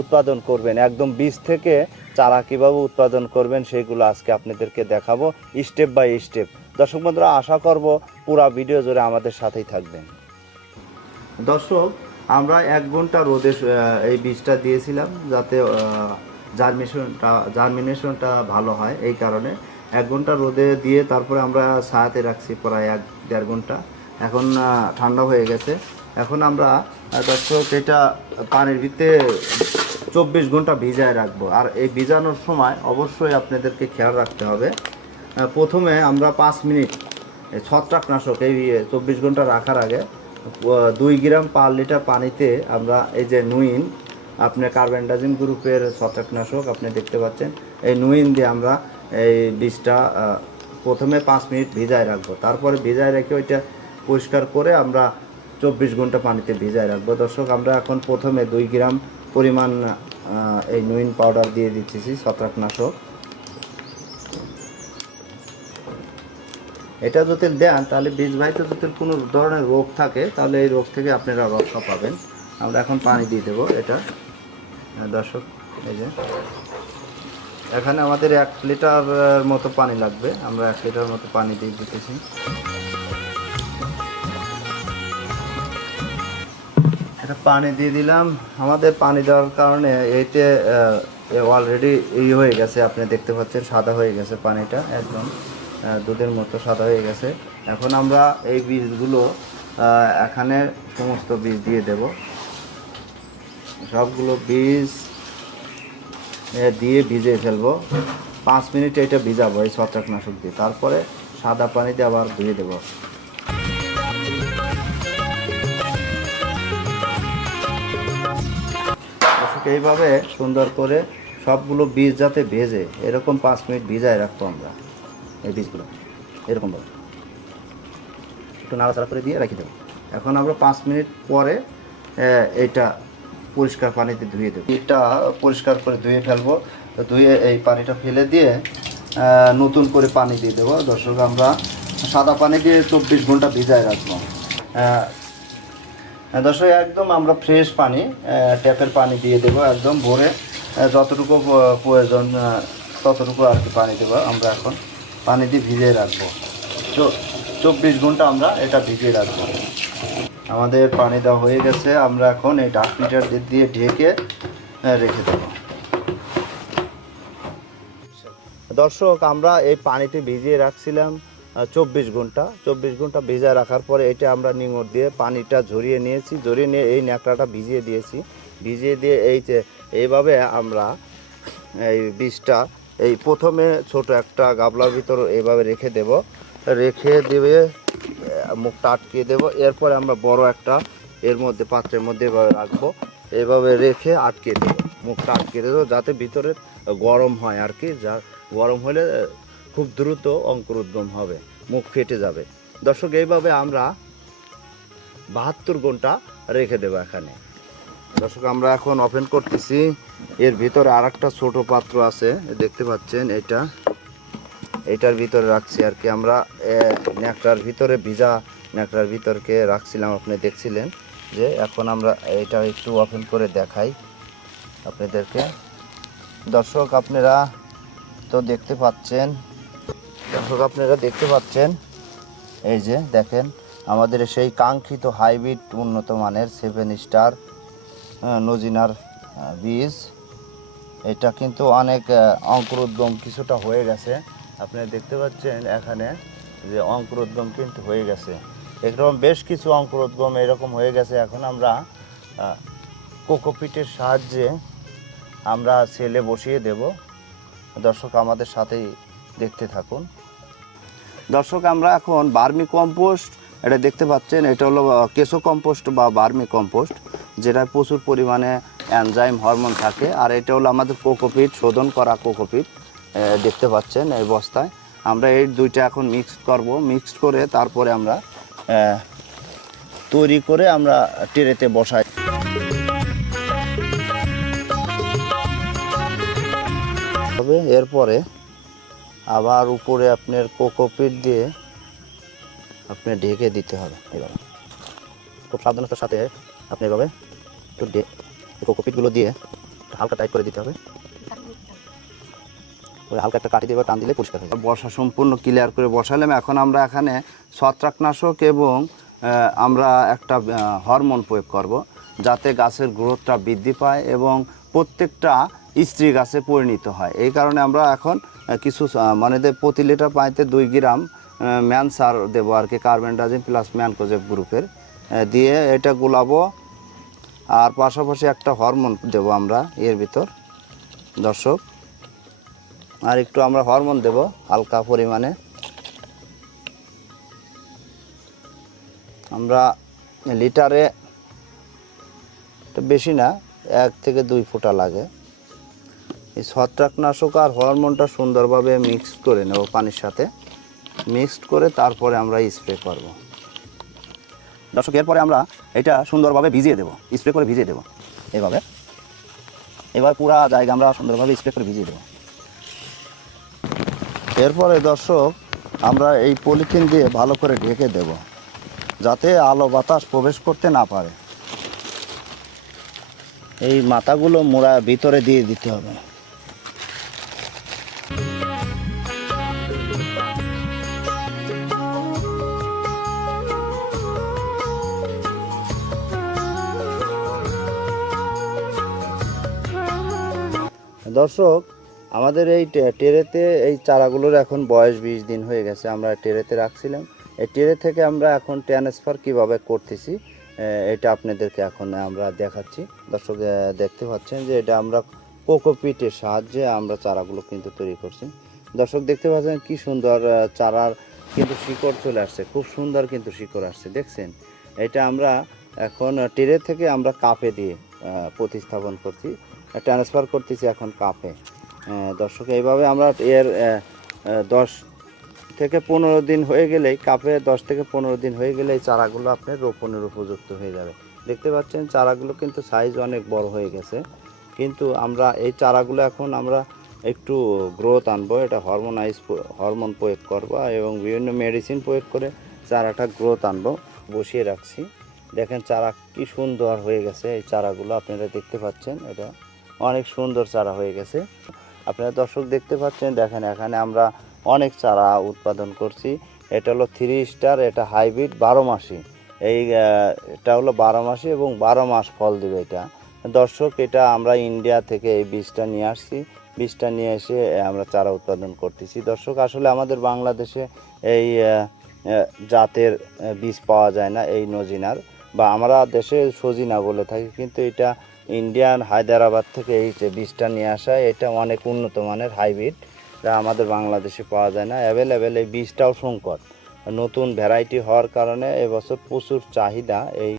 উৎপাদন করবেন, একদম বীজ থেকে চারা কীভাবে উৎপাদন করবেন সেইগুলো আজকে আপনাদেরকে দেখাবো স্টেপ বাই স্টেপ। দর্শক বন্ধুরা, আশা করব পুরো ভিডিও জুড়ে আমাদের সাথেই থাকবেন। দর্শক, আমরা 1 ঘন্টা রোদে এই বীজটা দিয়েছিলাম যাতে জার্মিনেশনটা ভালো হয়। এই কারণে 1 ঘন্টা রোদে দিয়ে তারপরে আমরা ছায়াতে রাখছি প্রায় 1-1.5 ঘন্টা। এখন ঠান্ডা হয়ে গেছে। এখন আমরা দর্শক এটা পানির ভিতরে 24 ঘন্টা ভিজায় রাখবো। আর এই ভিজানোর সময় অবশ্যই আপনাদেরকে খেয়াল রাখতে হবে, প্রথমে আমরা 5 মিনিট ছত্রাকনাশক এই 24 ঘন্টা রাখার আগে 2 গ্রাম পার লিটার পানিতে আমরা এই যে নুইন, আপনার কার্বেন্ডাজিম গ্রুপের ছত্রাকনাশক আপনি দেখতে পাচ্ছেন, এই নুইন দিয়ে আমরা এই বীজটা প্রথমে 5 মিনিট ভিজায় রাখবো। তারপরে ভিজায় রেখে ওইটা পরিষ্কার করে আমরা 24 ঘন্টা পানিতে ভিজায় রাখবো। দর্শক, আমরা এখন প্রথমে 2 গ্রাম পরিমাণ এই নুইন পাউডার দিয়ে দিচ্ছি ছত্রাকনাশক। এটা যদি দেন তাহলে বীজবাহিত যদি কোনো ধরনের রোগ থাকে তাহলে এই রোগ থেকে আপনারা রক্ষা পাবেন। আমরা এখন পানি দিয়ে দেবো। এটা দর্শক, এই যে এখানে আমাদের 1 লিটার মতো পানি লাগবে। আমরা 1 লিটার মতো পানি দিয়ে দিতেছি। এটা পানি দিয়ে দিলাম। আমাদের পানি দেওয়ার কারণে এইতে অলরেডি হয়ে গেছে, আপনি দেখতে পাচ্ছেন সাদা হয়ে গেছে পানিটা, একদম দুধের মতো সাদা হয়ে গেছে। এখন আমরা এই বীজগুলো এখানে সমস্ত বীজ দিয়ে দেব। সবগুলো বীজ দিয়ে ভিজিয়ে ফেলবো। 5 মিনিট এটা ভিজাবো এই ছত্রাকনাশক দিয়ে, তারপরে সাদা পানিতে আবার ধুয়ে দেবো। এইভাবে সুন্দর করে সবগুলো বীজ যাতে ভেজে এরকম 5 মিনিট ভিজায় রাখবো আমরা এই বীজগুলো, এরকমভাবে একটু নাড়াচাড়া করে দিয়ে রেখে দেবো। এখন আমরা 5 মিনিট পরে এটা পরিষ্কার পানিতে ধুয়ে দেবো। এটা পরিষ্কার করে ধুয়ে ফেলবো। ধুয়ে এই পানিটা ফেলে দিয়ে নতুন করে পানি দিয়ে দেবো। দর্শক, আমরা সাদা পানি দিয়ে 24 ঘন্টা ভিজায় রাখবো। দর্শক, একদম আমরা ফ্রেশ পানি, ট্যাপের পানি দিয়ে দেবো একদম ভরে, যতটুকু প্রয়োজন ততটুকু আর কি পানি দেবো। আমরা এখন পানি দিয়ে ভিজিয়ে রাখবো। 24 ঘন্টা আমরা এটা ভিজিয়ে রাখবো। আমাদের পানি দেওয়া হয়ে গেছে। আমরা এখন এই ঢাকনিটা দিয়ে ঢেকে রেখে দেবো। দর্শক, আমরা এই পানিতে ভিজিয়ে রাখছিলাম 24 ঘন্টা। 24 ঘন্টা ভিজিয়ে রাখার পরে এটা আমরা নিঙড় দিয়ে পানিটা ঝরিয়ে নিয়েছি। ঝরিয়ে নিয়ে এই ন্যাকড়াটা ভিজিয়ে দিয়েছি। ভিজিয়ে দিয়ে এইভাবে আমরা এই বীজটা এই প্রথমে ছোট একটা গাবলার ভিতর এইভাবে রেখে দেব। রেখে দিয়ে মুখটা আটকিয়ে দেব। এরপরে আমরা বড় একটা এর মধ্যে পাত্রের মধ্যে এভাবে রাখবো। এইভাবে রেখে আটকিয়ে দেবো, মুখটা আটকিয়ে দেবো যাতে ভিতরে গরম হয় আর কি। যা গরম হলে খুব দ্রুত অঙ্কুরোদ্গম হবে, মুখ ফেটে যাবে। দর্শক, এইভাবে আমরা 72 ঘন্টা রেখে দেবো এখানে। দর্শক, আমরা এখন ওপেন করতেছি। এর ভিতরে আর একটা ছোটো পাত্র আছে, দেখতে পাচ্ছেন, এটার ভিতরে রাখছি আর কি। আমরা ন্যাকড়ার ভিতরে ভিজা ন্যাকড়ার ভিতরকে রাখছিলাম, আপনি দেখছিলেন যে। এখন আমরা এটা একটু ওপেন করে দেখাই আপনাদেরকে। দর্শক, আপনারা তো দেখতে পাচ্ছেন, এই যে দেখেন আমাদের সেই কাঙ্ক্ষিত হাইব্রিড উন্নত মানের 7 স্টার নজিনার বীজ। এটা কিন্তু অনেক অঙ্কুরোদ্গম কিছুটা হয়ে গেছে। আপনারা দেখতে পাচ্ছেন এখানে যে অঙ্কুরোদ্গম কিন্তু হয়ে গেছে, এরকম বেশ কিছু অঙ্কুরোদ্গম এরকম হয়ে গেছে। এখন আমরা কোকোপিটের সাহায্যে আমরা সেলে বসিয়ে দেব। দর্শক, আমাদের সাথেই দেখতে থাকুন। দর্শক, আমরা এখন ভার্মি কম্পোস্ট, এটা দেখতে পাচ্ছেন, এটা হলো কেঁচো কম্পোস্ট বা ভার্মি কম্পোস্ট, যেটা প্রচুর পরিমাণে এনজাইম হরমোন থাকে। আর এটা হলো আমাদের কোকোপিট, শোধন করা কোকোপিট, দেখতে পাচ্ছেন এই বস্তায়। আমরা এই দুইটা এখন মিক্সড করে তারপরে আমরা তৈরি করে আমরা ট্রেতে বসাই। এরপরে আবার উপরে আপনার কোকোপিট দিয়ে আপনি ঢেকে দিতে হবে। এভাবে খুব সাবধানতার সাথে আপনি এভাবে একটু কোকোপিটগুলো দিয়ে হালকা টাইট করে দিতে হবে, হালকা একটা কাটি দিয়ে টান দিলে পরিষ্কার হয়ে যাবে। বর্ষা সম্পূর্ণ ক্লিয়ার করে বসালাম। এখন আমরা এখানে ছত্রাকনাশক এবং আমরা একটা হরমোন প্রয়োগ করব, যাতে গাছের গ্রোথটা বৃদ্ধি পায় এবং প্রত্যেকটা স্ত্রী গাছে পরিণত হয়। এই কারণে আমরা এখন কিছু মানে প্রতি লিটার পানিতে 2 গ্রাম ম্যান সার দেবো আর কি, কার্বেন্ডাজিম প্লাস ম্যানকোজেব গ্রুপের দিয়ে এটা গুলাবো। আর পাশাপাশি একটা হরমোন দেব আমরা এর ভিতর দর্শক, আর একটু আমরা হরমোন দেব হালকা পরিমাণে। আমরা লিটারে বেশি না, 1 থেকে 2 ফোঁটা লাগে। এই ছত্রাকনাশক আর হরমোনটা সুন্দরভাবে মিক্স করে নেব, পানির সাথে মিক্সড করে তারপরে আমরা স্প্রে করব। দর্শক এরপরে আমরা এটা সুন্দরভাবে ভিজিয়ে দেব, স্প্রে করে ভিজিয়ে দেব এইভাবে। এবার পুরো জায়গা আমরা সুন্দরভাবে স্প্রে করে ভিজিয়ে দেব। এরপরে দর্শক আমরা এই পলিথিন দিয়ে ভালো করে ঢেকে দেব, যাতে আলো বাতাস প্রবেশ করতে না পারে। এই মাথাগুলো মোড়া ভিতরে দিয়ে দিতে হবে। দর্শক আমাদের এই টেরেতে এই চারাগুলোর এখন বয়স 20 দিন হয়ে গেছে, আমরা টেরেতে রাখছিলাম। এই টেরে থেকে আমরা এখন ট্রান্সফার কিভাবে করতেছি এটা আপনাদেরকে এখন আমরা দেখাচ্ছি। দর্শক দেখতে পাচ্ছেন যে এটা আমরা কোকোপিটের সাহায্যে আমরা চারাগুলো কিন্তু তৈরি করছি। দর্শক দেখতে পাচ্ছেন কি সুন্দর চারার কিন্তু শিকড় চলে আসছে, খুব সুন্দর কিন্তু শিকড় আসছে, দেখছেন। এটা আমরা এখন টেরে থেকে আমরা কাপে দিয়ে প্রতিস্থাপন করছি, ট্রান্সফার করতেছি এখন কাপে। দর্শক এইভাবে আমরা এর 10 থেকে 15 দিন হয়ে গেলেই, কাপে 10 থেকে 15 দিন হয়ে গেলে এই চারাগুলো আপনার রোপণের উপযুক্ত হয়ে যাবে। দেখতে পাচ্ছেন চারাগুলো কিন্তু সাইজ অনেক বড় হয়ে গেছে, কিন্তু আমরা এই চারাগুলো এখন আমরা একটু গ্রোথ আনবো। এটা হরমোন প্রয়োগ করবো এবং বিভিন্ন মেডিসিন প্রয়োগ করে চারাটা গ্রোথ আনবো। বসিয়ে রাখছি, দেখেন চারা কি সুন্দর হয়ে গেছে। এই চারাগুলো আপনারা দেখতে পাচ্ছেন, এটা অনেক সুন্দর চারা হয়ে গেছে। আপনারা দর্শক দেখতে পাচ্ছেন, দেখেন এখানে আমরা অনেক চারা উৎপাদন করছি। এটা হলো 3 স্টার, এটা হাইব্রিড 12 মাসি। এটা হলো 12 মাসি এবং 12 মাস ফল দেবে এটা। দর্শক এটা আমরা ইন্ডিয়া থেকে এই বীজটা নিয়ে আসছি, বীজটা নিয়ে এসে আমরা চারা উৎপাদন করতেছি। দর্শক আসলে আমাদের বাংলাদেশে এই জাতের বীজ পাওয়া যায় না, এই নজিনার, বা আমরা দেশে সজিনা বলে থাকি, কিন্তু এটা ইন্ডিয়ান হায়দ্রাবাদ থেকে এই যে বীজটা নিয়ে আসা, এটা অনেক উন্নত মানের হাইব্রিড, যা আমাদের বাংলাদেশে পাওয়া যায় না। অ্যাভেলেবেল এই বীজটাও সংকট, নতুন ভ্যারাইটি হওয়ার কারণে এবছর প্রচুর চাহিদা এই